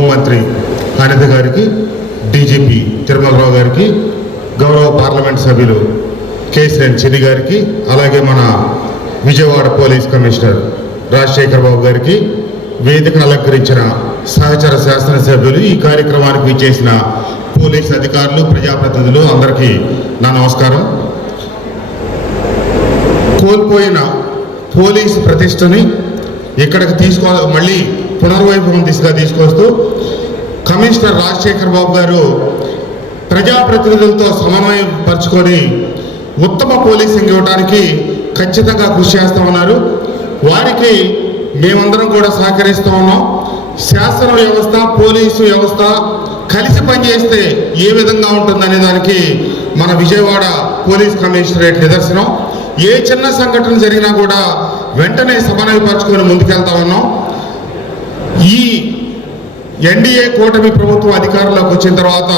హోంమంత్రి అనిత గారికి డీజీపీ తిరుమలరావు గారికి గౌరవ పార్లమెంట్ సభ్యులు కేసిరెన్ చిన్ని గారికి అలాగే మన విజయవాడ పోలీస్ కమిషనర్ రాజశేఖర్ బాబు గారికి వేదికను అలంకరించిన సహచర శాసనసభ్యులు ఈ కార్యక్రమానికి విచ్చేసిన పోలీస్ అధికారులు ప్రజాప్రతినిధులు అందరికీ నా నమస్కారం. కోల్పోయిన పోలీసు ప్రతిష్టని ఇక్కడికి తీసుకో మళ్ళీ పునర్వైభవం దిశగా తీసుకొస్తూ కమిషనర్ రాజశేఖర్ బాబు గారు ప్రజాప్రతినిధులతో సమన్వయపరుచుకొని ఉత్తమ పోలీసింగ్ ఇవ్వడానికి ఖచ్చితంగా కృషి చేస్తూ ఉన్నారు వారికి మేమందరం కూడా సహకరిస్తూ ఉన్నాం. శాసన వ్యవస్థ పోలీసు వ్యవస్థ కలిసి పనిచేస్తే ఏ విధంగా ఉంటుందనే దానికి మన విజయవాడ పోలీస్ కమిషనరేట్ నిదర్శనం. ఏ చిన్న సంఘటన జరిగినా కూడా వెంటనే సమన్వయపరచుకొని ముందుకెళ్తా ఉన్నాం. ఈ ఎన్డీఏ కూటమి ప్రభుత్వం అధికారంలోకి వచ్చిన తర్వాత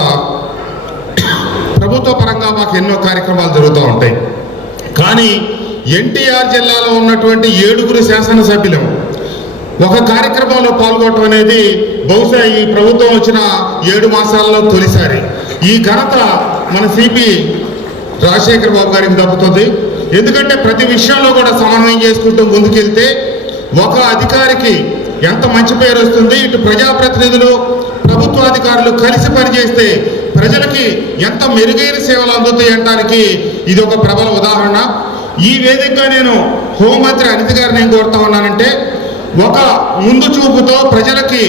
ప్రభుత్వ పరంగా మాకు ఎన్నో కార్యక్రమాలు జరుగుతూ ఉంటాయి. కానీ ఎన్టీఆర్ జిల్లాలో ఉన్నటువంటి ఏడుగురు శాసనసభ్యులం ఒక కార్యక్రమంలో పాల్గొనడం అనేది బహుశా ఈ ప్రభుత్వం వచ్చిన ఏడు మాసాలలో తొలిసారి. ఈ ఘనత మన సిపి రాజశేఖర్ బాబు గారికి దక్కుతుంది ఎందుకంటే ప్రతి విషయంలో కూడా సమన్వయం చేసుకుంటూ ముందుకెళ్తే ఒక అధికారికి ఎంత మంచి పేరు వస్తుంది? ఇటు ప్రజాప్రతినిధులు ప్రభుత్వాధికారులు కలిసి పనిచేస్తే ప్రజలకి ఎంత మెరుగైన సేవలు అందుతాయి ఇది ఒక ప్రబల ఉదాహరణ. ఈ వేదికగా నేను హోంమంత్రి అనిత గారిని ఏం కోరుతా ఉన్నానంటే ఒక ముందు చూపుతో ప్రజలకి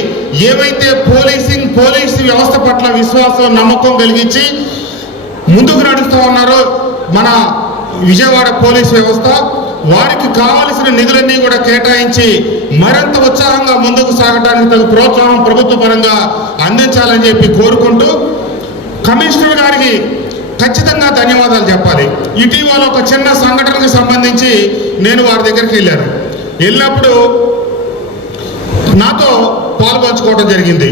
ఏవైతే పోలీసింగ్ పోలీసు వ్యవస్థ పట్ల విశ్వాసం నమ్మకం కలిగించి ముందుకు నడుస్తూ ఉన్నారో మన విజయవాడ పోలీస్ వ్యవస్థ వారికి కావలసిన నిధులన్నీ కూడా కేటాయించి మరింత ఉత్సాహంగా ముందుకు సాగడానికి తగు ప్రోత్సాహం ప్రభుత్వ పరంగా అందించాలని చెప్పి కోరుకుంటూ కమిషనర్ గారికి ఖచ్చితంగా ధన్యవాదాలు చెప్పాలి. ఇటీవల ఒక చిన్న సంఘటనకు సంబంధించి నేను వారి దగ్గరికి వెళ్ళాను. వెళ్ళినప్పుడు నాతో పాల్పంచుకోవడం జరిగింది.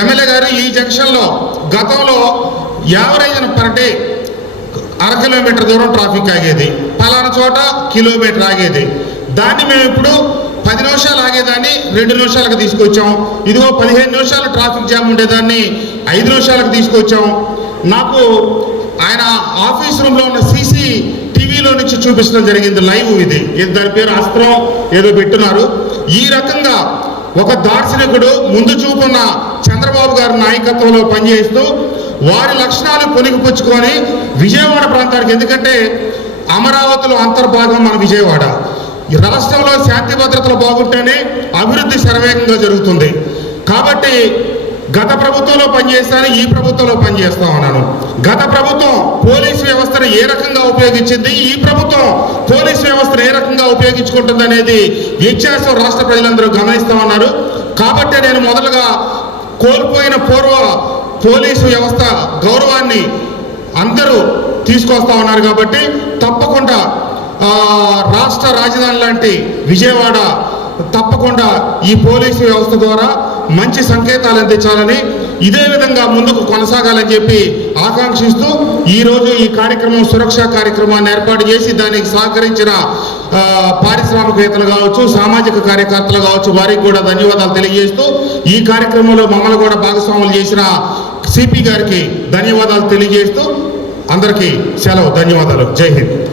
ఎమ్మెల్యే గారు ఈ జంక్షన్లో గతంలో యావరేజ్ పర్ డే అర కిలోమీటర్ దూరం ట్రాఫిక్ ఆగేది. పలానా చోట కిలోమీటర్ ఆగేది. దాన్ని మేము ఇప్పుడు పది నిమిషాలు ఆగేదాన్ని రెండు నిమిషాలకు తీసుకొచ్చాం. ఇదిగో పదిహేను నిమిషాలు ట్రాఫిక్ జామ్ ఉండేదాన్ని ఐదు నిమిషాలకు తీసుకొచ్చాం. నాకు ఆయన ఆఫీస్ రూమ్లో ఉన్న సీసీ టీవీలో నుంచి చూపించడం జరిగింది లైవ్ ఇది. ఇది దాని పేరు అస్త్రం ఏదో పెట్టున్నారు. ఈ రకంగా ఒక దార్శనికుడు ముందు చూపున్న చంద్రబాబు గారి నాయకత్వంలో పనిచేస్తూ వారి లక్షణాలు పొనిగిపుచ్చుకొని విజయవాడ ప్రాంతానికి. ఎందుకంటే అమరావతిలో అంతర్భాగం మన విజయవాడ. ఈ రాష్ట్రంలో శాంతి భద్రతలు బాగుంటేనే అభివృద్ధి శరవేగంగా జరుగుతుంది. కాబట్టి గత ప్రభుత్వంలో పనిచేస్తాను ఈ ప్రభుత్వంలో పనిచేస్తా ఉన్నాను గత ప్రభుత్వం పోలీస్ వ్యవస్థను ఏ రకంగా ఉపయోగించింది? ఈ ప్రభుత్వం పోలీస్ వ్యవస్థను ఏ రకంగా ఉపయోగించుకుంటుంది అనేది వ్యత్యాసం రాష్ట్ర ప్రజలందరూ గమనిస్తా ఉన్నారు కాబట్టి నేను మొదలుగా కోల్పోయిన పూర్వ పోలీసు వ్యవస్థ గౌరవాన్ని అందరూ తీసుకొస్తా ఉన్నారు కాబట్టి తప్పకుండా రాష్ట్ర రాజధాని లాంటి విజయవాడ తప్పకుండా ఈ పోలీసు వ్యవస్థ ద్వారా మంచి సంకేతాలు అందించాలని ఇదే విధంగా ముందుకు కొనసాగాలని చెప్పి ఆకాంక్షిస్తూ ఈరోజు ఈ కార్యక్రమం సురక్షా కార్యక్రమాన్ని ఏర్పాటు చేసి దానికి సహకరించిన పారిశ్రామికవేత్తలు కావచ్చు సామాజిక కార్యకర్తలు కావచ్చు వారికి కూడా ధన్యవాదాలు తెలియజేస్తూ ఈ కార్యక్రమంలో మమ్మల్ని కూడా భాగస్వాములు చేసిన సిపి గారికి ధన్యవాదాలు తెలియజేస్తూ అందరికీ సెలవు ధన్యవాదాలు. జై హింద్.